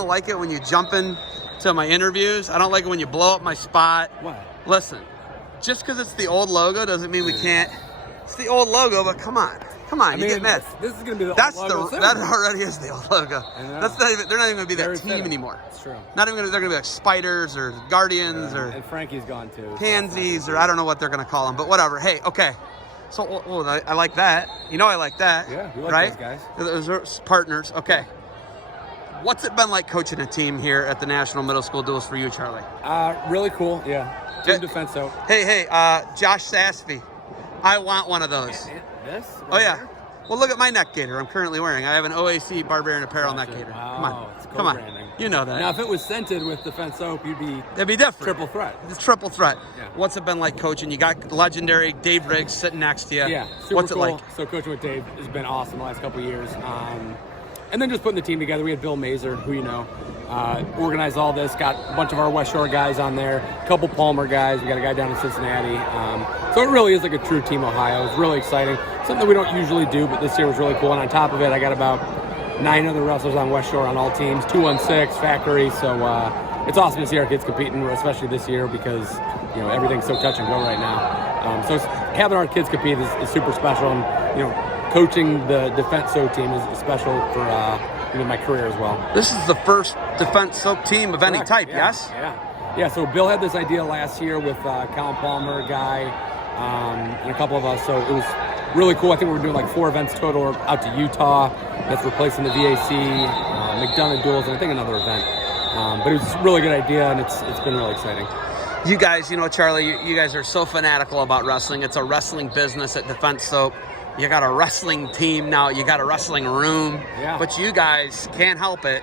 don't like it when you jump in to my interviews. I don't like it when you blow up my spot. What? Listen, just because it's the old logo doesn't mean we can't. It's the old logo, but come on, you get mad. This is gonna be the That's old logo that already is the old logo. That's not even. They're not even gonna be that Very team fitting. anymore. That's true. Not even gonna. They're gonna be like Spiders or Guardians or And Frankie's gone too. Pansies or I don't know what they're gonna call them, but whatever. Hey, okay. So I like that. You know I like that. Yeah, we like right? those guys. Those are partners. Okay. What's it been like coaching a team here at the National Middle School Duels for you, Charlie? Really cool. Yeah. Team defense. So. Hey, Josh Sassby. I want one of those. This? Oh yeah. Well, look at my neck gaiter I'm currently wearing. I have an OAC Barbarian Apparel neck gaiter. Wow, Come on. You know that. Now, if it was scented with defense soap, it'd be different. Triple threat. It's triple threat. Yeah. What's it been like coaching? You got legendary Dave Riggs sitting next to you. Yeah. Super What's cool. it like? So coaching with Dave has been awesome the last couple of years. And then just putting the team together. We had Bill Mazer, who you know, organized all this. Got a bunch of our West Shore guys on there. A couple Palmer guys. We got a guy down in Cincinnati. So it really is like a true Team Ohio. It's really exciting. Something we don't usually do, but this year was really cool. And on top of it, I got about 9 other wrestlers on West Shore on all teams. 216 Factory. So it's awesome to see our kids competing, especially this year because you know everything's so touch and go right now. So having our kids compete is super special. And you know. Coaching the Defense SOAP team is special for my career as well. This is the first Defense SOAP team of any type, yes? Yeah. So Bill had this idea last year with Colin Palmer, a guy, and a couple of us. So it was really cool. I think we're doing like 4 events total out to Utah. That's replacing the VAC, McDonough Duels, and I think another event. But it was a really good idea, and it's been really exciting. You guys, you know, Charlie, you guys are so fanatical about wrestling. It's a wrestling business at Defense SOAP. You got a wrestling team now. You got a wrestling room. Yeah. But you guys can't help it.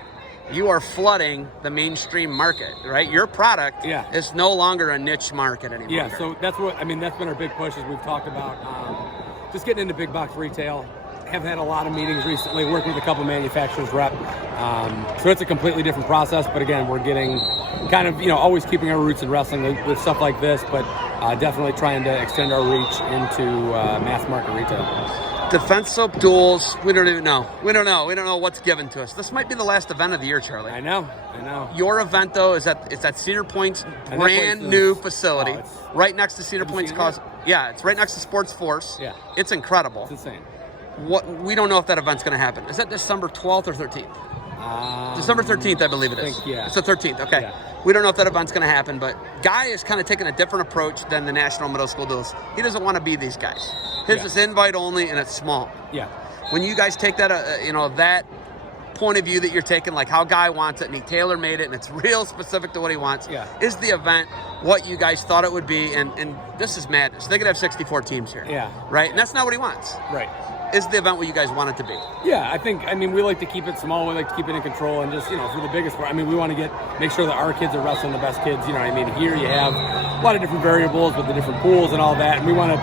You are flooding the mainstream market, right? Your product is no longer a niche market anymore. Yeah, so that's been our big push as we've talked about. Just getting into big box retail. Have had a lot of meetings recently, working with a couple manufacturers rep. So it's a completely different process, but again, we're getting kind of, always keeping our roots in wrestling with stuff like this, but definitely trying to extend our reach into mass market retail. Defense SOAP Duels, we don't even know. We don't know what's given to us. This might be the last event of the year, Charlie. I know. Your event, though, is at Cedar Point's brand new facility, right next to Cedar Point's cause. Yeah, it's right next to Sports Force. Yeah. It's incredible. It's insane. We don't know if that event's going to happen. Is that December 12th or 13th? December 13th, I believe it is. It's the 13th. Okay. Yeah. We don't know if that event's going to happen, but Guy is kind of taking a different approach than the National Middle School Duels. He doesn't want to be these guys. His is invite only, and it's small. Yeah. When you guys take that, that point of view that you're taking, like how Guy wants it, and he tailor-made it, and it's real specific to what he wants. Yeah. Is the event what you guys thought it would be? And this is madness. They could have 64 teams here. Yeah. Right? And that's not what he wants. Right. Is the event what you guys want it to be? Yeah, we like to keep it small. We like to keep it in control, and just, for the biggest part, we want to make sure that our kids are wrestling the best kids. Here you have a lot of different variables with the different pools and all that, and we wanted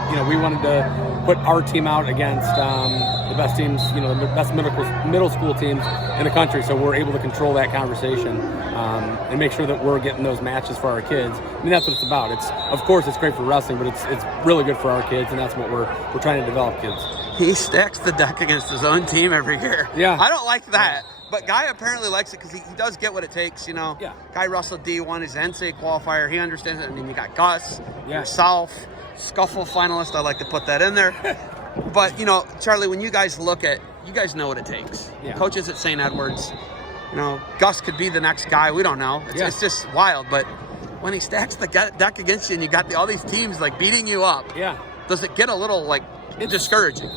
to put our team out against the best teams, the best middle school teams in the country, so we're able to control that conversation and make sure that we're getting those matches for our kids. That's what it's about. Of course it's great for wrestling, but it's really good for our kids, and that's what we're trying to develop kids. He stacks the deck against his own team every year. Yeah. I don't like that. But Guy apparently likes it because he does get what it takes, Yeah. Guy wrestled D1, he's an NCAA qualifier, he understands it. You got Gus, Yeah. yourself, Scuffle finalist, I like to put that in there. But, Charlie, when you guys look at, you guys know what it takes. Yeah. Coaches at St. Edwards, Gus could be the next guy, we don't know. It's just wild. But when he stacks the deck against you and you got all these teams beating you up, does it get a little discouraging?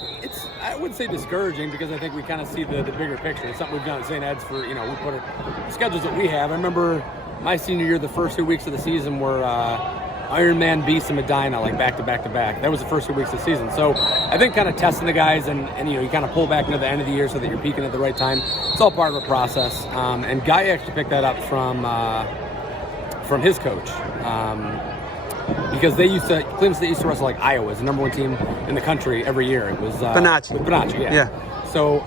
I wouldn't say discouraging because I think we kind of see the bigger picture. It's something we've done at St. Ed's for, we put the schedules that we have. I remember my senior year, the first 2 weeks of the season were Iron Man, Beast, and Medina, back to back to back. That was the first 2 weeks of the season. So I think kind of testing the guys and you kind of pull back into the end of the year so that you're peaking at the right time. It's all part of a process. And Guy actually picked that up from his coach. Because Cleveland State used to wrestle like Iowa, the number 1 team in the country every year. It was Bonacci, yeah. So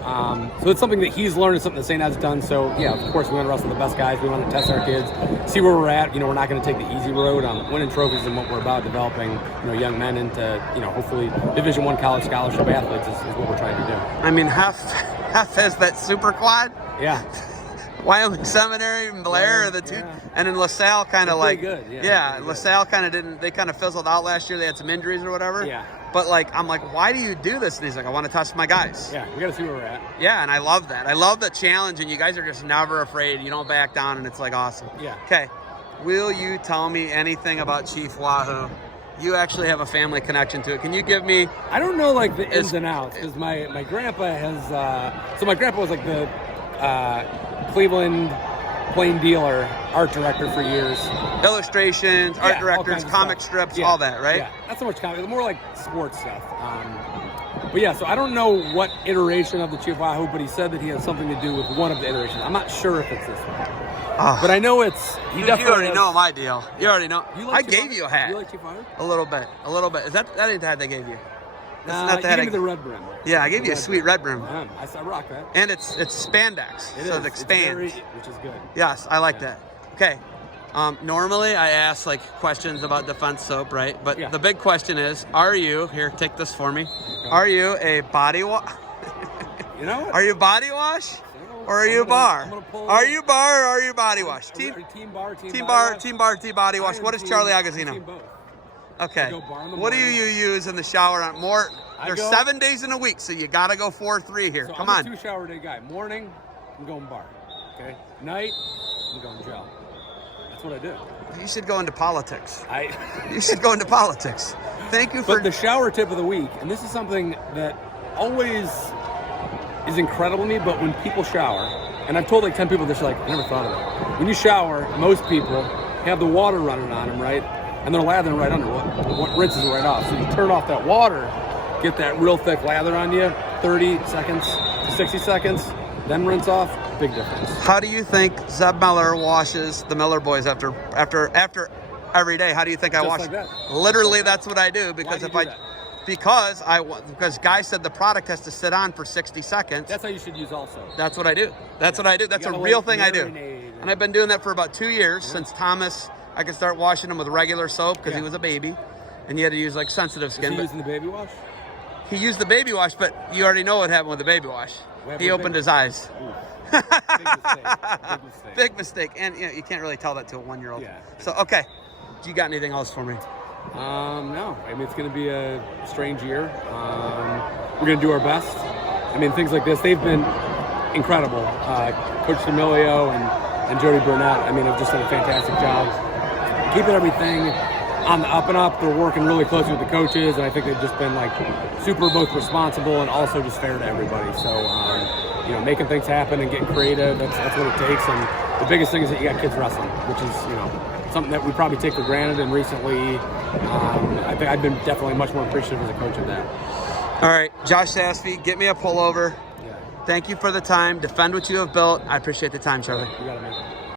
it's something that he's learned, it's something that St. Ed's done. So yeah, of course we want to wrestle the best guys. We want to test our kids, see where we're at. We're not going to take the easy road on winning trophies and what we're about, developing young men into hopefully Division I college scholarship athletes is what we're trying to do. Half has that super quad. Yeah. Wyoming Seminary and Blair are the two, and then LaSalle kind of like good. LaSalle kind of didn't. They kind of fizzled out last year. They had some injuries or whatever. Yeah. But like I'm like, why do you do this? And he's like, I want to test my guys. Yeah, we got to see where we're at. Yeah, and I love that. I love the challenge, and you guys are just never afraid. You don't back down, and it's like awesome. Yeah. Okay. Will you tell me anything about Chief Wahoo? You actually have a family connection to it. Can you give me? I don't know like the ins and outs because my grandpa has. So my grandpa was like the Cleveland Plain Dealer art director for years. Illustrations, art directors, comic strips, all that, right? Yeah, not so much comic, more like sports stuff. But yeah, so I don't know what iteration of the Chief Wahoo, but he said that he has something to do with one of the iterations. I'm not sure if it's this one. But I know it's. You already know my deal. You already know. I gave you a hat. You like Chief Wahoo? A little bit. Is that ain't the hat they gave you? That's not the hat. You gave me the red brim. Yeah, I gave you a sweet red brim. I rock that. And it's spandex, so it expands. Which is good. Yes, I like that. Okay. Normally I ask like questions about defense soap, right? But the big question is, are you here? Take this for me. Okay. Are you a body wash? You know what? Are you body wash? Or are you bar? Are you bar or are you body wash? Team body wash. What is Charlie Agozzino? Okay. What do you use in the shower on more? There's 7 days in a week, so you gotta go 4-3 here. Come on. I'm a 2-shower day guy. Morning, I'm going bar. Okay. Night, I'm going gel. That's what I do. You should go into politics. You should go into politics. Thank you for. But the shower tip of the week, and this is something that always is incredible to me, but when people shower, and I've told like 10 people this, like, I never thought of it. When you shower, most people have the water running on them, right? And they're lathering right under what rinses it right off. So you turn off that water, get that real thick lather on you, 30 seconds to 60 seconds, then rinse off, big difference. How do you think Zeb Miller washes the Miller boys after every day? How do you think I wash? Like that. Literally, that's what I do because because Guy said the product has to sit on for 60 seconds. That's how you should use also. That's what I do. That's what I do. That's a real thing I do. And I've been doing that for about 2 years since Thomas. I could start washing him with regular soap because he was a baby, and you had to use like sensitive skin. Is he using the baby wash? He used the baby wash, but you already know what happened with the baby wash. He opened his eyes. Big mistake. Big mistake. And you can't really tell that to a 1-year-old. Yeah. So okay, do you got anything else for me? No. I mean, it's going to be a strange year. We're going to do our best. I mean, things like this, they've been incredible. Coach D'Amelio and Jody Burnett, I mean, have just done a fantastic job keeping everything on the up and up. They're working really closely with the coaches, and I think they've just been like super both responsible and also just fair to everybody. So, making things happen and getting creative, that's what it takes. And the biggest thing is that you got kids wrestling, which is, something that we probably take for granted. And recently, I think I've been definitely much more appreciative as a coach of that. All right, Josh Sassby, get me a pullover. Yeah. Thank you for the time. Defend what you have built. I appreciate the time, Charlie. You got it, man.